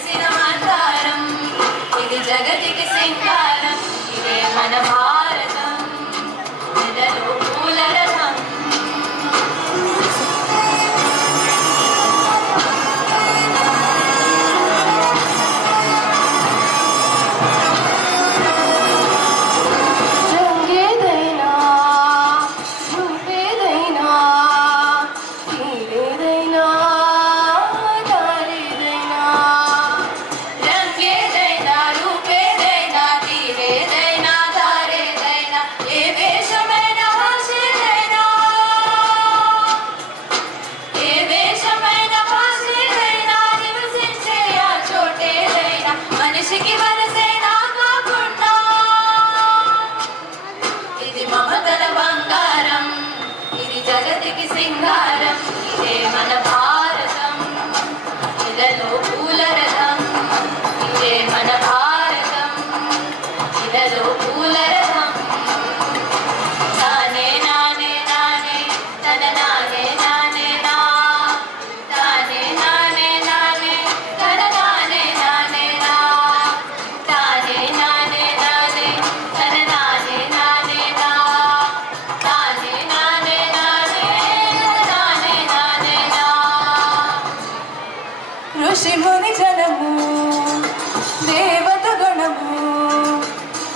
వెలసిన మందారం ఇది జగతికి సింగారం ఇదే మన భారతం ఇదలో పూల రథం ఋషిముని జనము దేవత గణము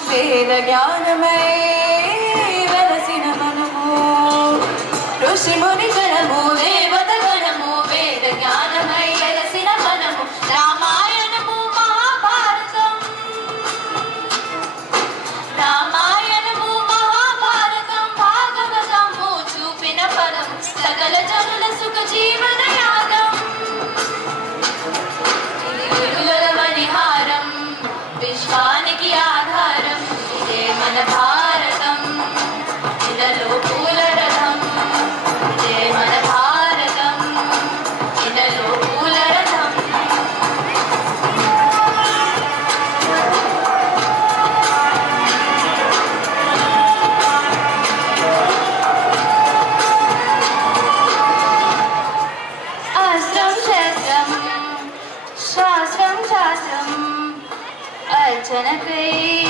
వేద జ్ఞానమై వెలసిన మనము ఋషిముని జనము దేవత గణము వేద జ్ఞానమై వెలసిన మనము రామాయణము మహాభారతం రామాయణము మహాభారతం భాగవతము చూపిన పదం సకల జనుల సుఖ జీవన యాగం విశ్వానికి ఆధారం ఇదే మన భారతం ఇదలో పూల రథం ఇదే మన భారతం ఇదలో పూల రథం అస్త్రం శస్త్రం శాస్త్రం శాస్త్రం अर्चनकै